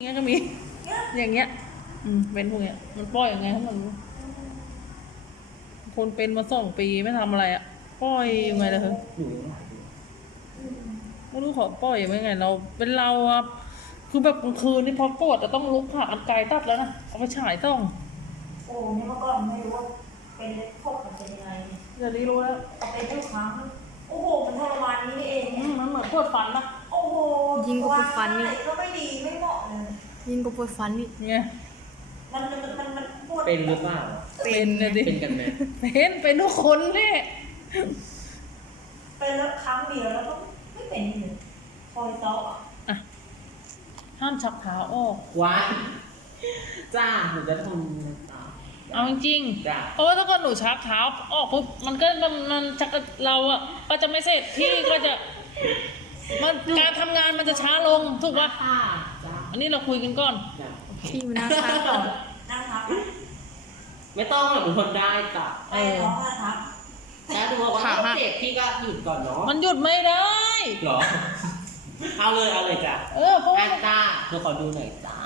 เงี้ยก็มี อย่างเงี้ย อืม เป็นพวกเนี้ย มันปล่อยยังไงให้มันรู้คนเป็นมาสองปีไม่ทำอะไรอะ่ะปล่อยยังไงล่ะเธอหนูไม่รู้ขอปล่อยยังไง เรา เป็นเราอะคือแบบกลางคืนนี่พอปวดจะต้องลุกผ่าอันไกลตัดแล้วนะ เอาไปฉายต้อง โอ้เนี่ยเมื่อก่อนไม่รู้ว่าเป็นพวกมันเป็นยังไงเดี๋ยวนี้รู้แล้ว เอาเป็นทุกครั้ง โอ้โห มันทรมานนี้นี่เอง อืมมันเหมือนปวดฟันนะโอ้โหยิงกับปวดฟันนี่วางอะไรก็ไม่ดีไม่เหมาะเล ยยิ่งกว่าปวดฟันนี่ไงมันมันมันมันปวดเป็นหรือเปล่า เป็นนะดิเป็นกันไหมเป็นเป็นทุกคนนี่เป็นแล้วครั้งเดียวแล้วก็ไม่เป็นเลยคอยเตาะอะอะห้ามชักเท้าออกว้ายจ้าหนูจะทำนะจ้าเอาจริงจ้ะๆเพราะว่าถ้าเกิดหนูชักเท้าออกปุ๊บมันก็มันมันชักเราอะก็จะไม่เสร็จพี่ก็จะมันการทำงานมันจะช้าลงถูกปะค่ะจ้า อันนี้เราคุยกันก่อนจ้ะพี่มันน่าทักก่อนนั่งทับไม่ต้องหรอกหนูทนได้จ้ะไอ้น้องนั่งทับแล้วดูว่าขาหักเจ็บพี่ก็หยุดก่อนเนาะมันหยุดไม่ได้เหรอ เอาเลยเอาเลยจ้ะเออเพราะว่าอะจ้าหนูขอดูหน่อยจ้า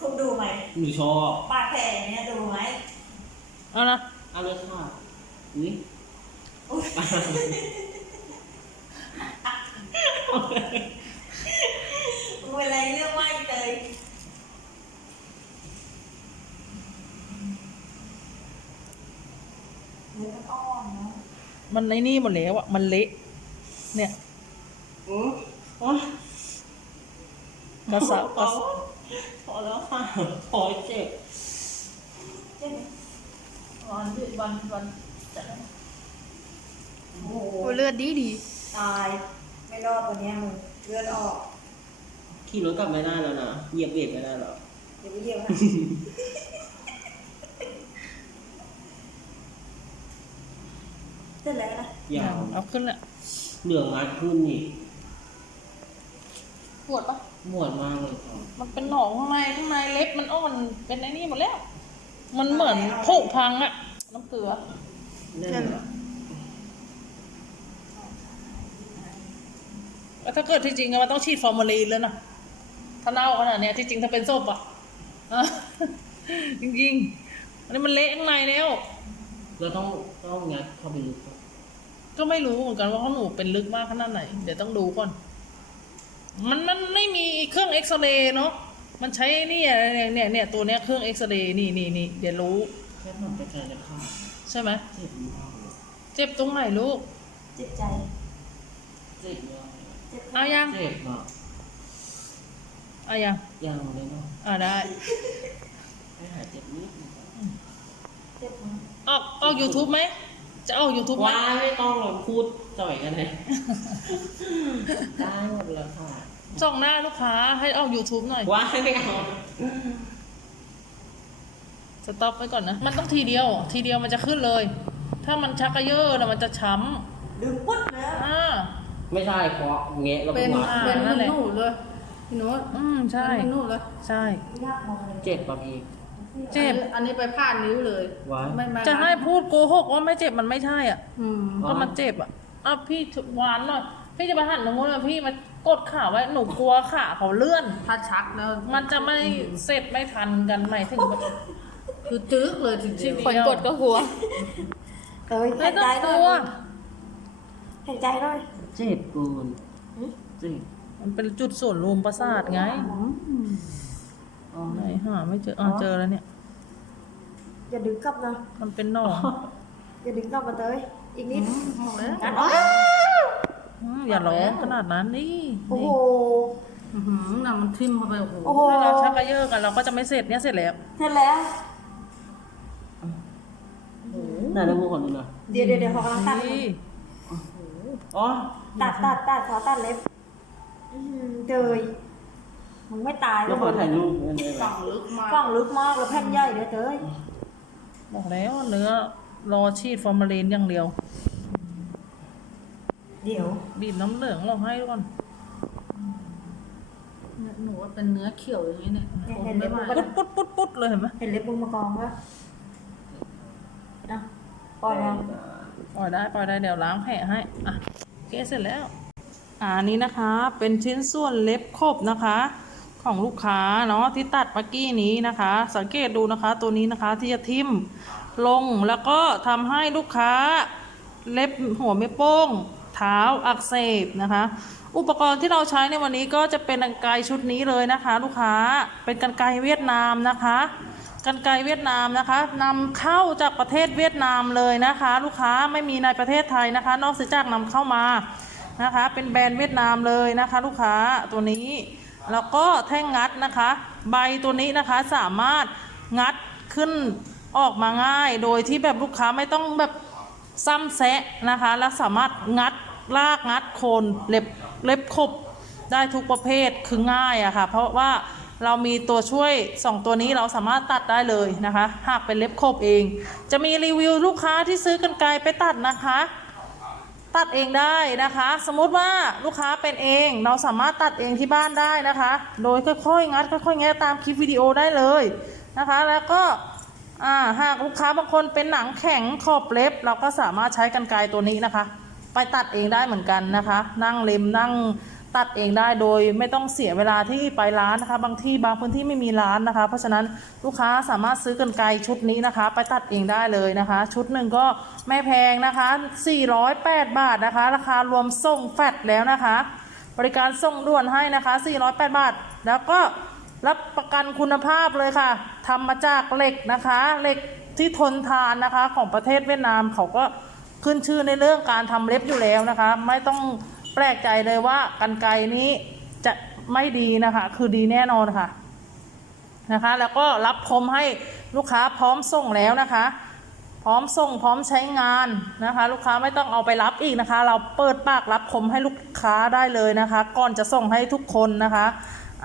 คุณดูไหมหนูชอบบาดแผลเนี่ยดูไหมเอานะเอาเลยค่ะอุ้ยอุ๊ยเวลาเรื่องว่าเตย เนื้อมันอ่อนเนาะมันในนี่หมดแล้วอะมันเละ เนี่ยอืออ๋อกระสับกระส่ายพอแล้วค่ะพอเจ็บเจ็บไหมวันวันวันโอ้โหโอ้เลือดดีดีตายไม่รอดตัวเนี้ยมึงเลือดออกขี่รถกลับไม่ได้แล้วนะเหยียบเบรกไม่ได้หรอเดี๋ยวไปเยี่ยมนะเสร็จแล้วนะ ยาวเอาขึ้นแหละเหลืองงัดขึ้นนี่ปวดปะปวดมากเลยค่ะมันเป็นหนองข้างในข้างในเล็บมันอ่อนเป็นไอ้นี่หมดแล้ว มันเหมือนผุพังอะน้ำเกลือนั่นแหละแล้วถ้าเกิดที่จริงอะมันต้องฉีดฟอร์มาลีนแล้วนะถ้าเน่าขนาดเนี้ยที่จริงถ้าเป็นศพอะอะจริงๆอันนี้มันเละข้างในแล้ว เราต้องต้องงัดเข้าไปลึก ก่อนก็ไม่รู้เหมือนกันว่าเขาหนูเป็นลึกมากขนาดไหน เดี๋ยวต้องดูก่อน มันมันไม่มีเครื่องเอ็กซเรย์เนาะ มันใช้เนี่ยเนี่ยเนี่ยเนี่ยตัวเนี้ยเครื่องเอ็กซเรย์นี่นี่นี่เดี๋ยวรู้ แค่ทำไปแค่จะขาดใช่ไหม เจ็บมากเลยเจ็บตรงไหนลูก เจ็บใจ เจ็บมากเจ็บเอายังเจ็บมากเอายังยังเลยเนาะอ่าได้ ให้หายเจ็บนิดนึงก่อนเจ็บมากออกออก YouTube ไหม จะออก YouTube ไหมว้ายไม่ต้องหรอกพูดจ่อยกันเลยได้หมดแล้วค่ะส่องหน้าลูกค้าให้ออก YouTube หน่อย ว้ายไม่เอา สต็อปไว้ก่อนนะ มันต้องทีเดียว ทีเดียวมันจะขึ้นเลย ถ้ามันชักกระเยอะนะมันจะช้ดึงปุ๊บแล้วำอ่า ไม่ใช่เพราะเงี้ยแล้วเป็นก็อ่าเป็นนั่นแหละ หนูเลยพี่โน้ตอืม ใช่ เป็นหนูเลย ใช่ ยากมากเลยเจ็บปะพี่ เจ็บ อันนี้ไปผ่านนิ้วเลยว้ายไม่มาจะให้พูดโกหกว่าไม่เจ็บมันไม่ใช่อะอืมเพราะมันเจ็บอะอะพี่หวานหน่อยพี่จะไปหันตรงนู้นอะพี่มากดขาไว้หนูกลัวขาเขาเลื่อน ถ้าชักแล้วมันจะไม่เสร็จไม่ทันกันหมายถึงแบบ คือจึ๊กเลยจริงชีวิตๆคนกดก็หัว เอ้ยไม่หายต้ใจองกด้ลัววยหายใจด้วยเจ็บเกูนเจ็บมันเป็นจุดส่วนรวมประสาทไงอ๋ อ ไหนหาไม่เจออะเจอแล้วเนี่ย อย่าดึงกลับนะ มันเป็นหนองอย่าดึงกลับมาเตยอีกนิดบอกเลยกันออกอืมอย่าร้องขนาดนั้นนี่โอ้นี่โหอื้อหือน่ะมันทิ่มเข้าไปโอ้โหโอ้โห ถ้าเราชักกระเยอะกันเราก็จะไม่เสร็จเนี่ยเสร็จแล้ว เสร็จแล้ว ไหนแล้วมือขอดูหน่อยเดี๋ยวเดี๋ยวเดี๋ยวเขากำลังตัดนี่อ๋อตัดตัดตัดขอตัดเล็บอื้อหือเจย มึงไม่ตายแล้วขอถ่ายรูปนั่นได้ไหมฝั่งลึกมากกล้องลึกมากแล้วแผ่นใหญ่เด้อเตยบอกแล้วเนื้อรอฉีดฟอร์มาลีนอย่างเดียว เดี๋ยว บีบน้ำเหลืองลงให้ก่อนเนี่ยหนูว่าเป็นเนื้อเขียวอย่างนี้เนี่ยผมไม่ไหวปุ๊ดปุ๊ดปุ๊ดปุ๊ดเลยเห็นไหมเห็นเล็บมึงมากองปะนะปล่อยแล้วปล่อยได้ปล่อยได้เดี๋ยวล้างแผลให้อะโอเคเสร็จแล้ว อ่านี้นะคะ เป็นชิ้นส่วนเล็บขบนะคะ ของลูกค้าเนาะที่ตัดเมื่อกี้นี้นะคะ สังเกตดูนะคะตัวนี้นะคะที่จะทิ่มลงแล้วก็ทำให้ลูกค้าเล็บหัวไม่โป้ง เท้าอักเสบนะคะ อุปกรณ์ที่เราใช้ในวันนี้ก็จะเป็นกรรไกชุดนี้เลยนะคะ ลูกค้าเป็นกรรไกเวียดนามนะคะกรรไกเวียดนามนะคะนำเข้าจากประเทศเวียดนามเลยนะคะ ลูกค้าไม่มีในประเทศไทยนะคะ นอกจากนำเข้ามานะคะ เป็นแบรนด์เวียดนามเลยนะคะ ลูกค้าตัวนี้ แล้วก็แท่งงัดนะคะ ใบตัวนี้นะคะสามารถงัดขึ้นออกมาง่าย โดยที่แบบลูกค้าไม่ต้องแบบซ้ำแซะนะคะ และสามารถงัดลากงัดโคนเล็บเล็บขบได้ทุกประเภทคือง่ายอะค่ะ เพราะว่าเรามีตัวช่วย 2 ตัวนี้เราสามารถตัดได้เลยนะคะ หากเป็นเล็บขบเอง จะมีรีวิวลูกค้าที่ซื้อกันไกลไปตัดนะคะ ตัดเองได้นะคะ สมมุติว่าลูกค้าเป็นเอง เราสามารถตัดเองที่บ้านได้นะคะ โดยค่อยๆงัดค่อยๆแงะตามคลิปวิดีโอได้เลยนะคะ แล้วก็หากลูกค้าบางคนเป็นหนังแข็งขอบเล็บ เราก็สามารถใช้กรรไกรตัวนี้นะคะ ไปตัดเองได้เหมือนกันนะคะ นั่งเล็มนั่ง ตัดเองได้โดยไม่ต้องเสียเวลาที่ไปร้านนะคะ บางที่บางพื้นที่ไม่มีร้านนะคะ เพราะฉะนั้นลูกค้าสามารถซื้อกรรไกรชุดนี้นะคะ ไปตัดเองได้เลยนะคะ ชุดหนึ่งก็ไม่แพงนะคะ 408 บาทนะคะ ราคารวมส่งแฟดแล้วนะคะ บริการส่งด่วนให้นะคะ 408 บาท แล้วก็รับประกันคุณภาพเลยค่ะทำมาจากเหล็กนะคะเหล็กที่ทนทานนะคะของประเทศเวียดนามเขาก็ขึ้นชื่อในเรื่องการทำเล็บอยู่แล้วนะคะ ไม่ต้อง แปลกใจเลยว่ากันไกนี้จะไม่ดีนะคะ คือดีแน่นอนค่ะนะคะ แล้วก็รับคมให้ลูกค้าพร้อมส่งแล้วนะคะ พร้อมส่งพร้อมใช้งานนะคะ ลูกค้าไม่ต้องเอาไปรับอีกนะคะ เราเปิดปากรับคมให้ลูกค้าได้เลยนะคะ ก่อนจะส่งให้ทุกคนนะคะ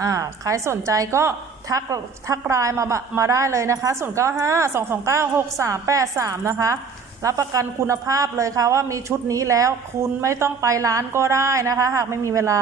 อ่าใครสนใจก็ทักทักไลน์มาบะมาได้เลยนะคะ 0 9 5 2 2 9 6 3 8 3 นะคะ รับประกันคุณภาพเลยค่ะว่ามีชุดนี้แล้วคุณไม่ต้องไปร้านก็ได้นะคะ หากไม่มีเวลา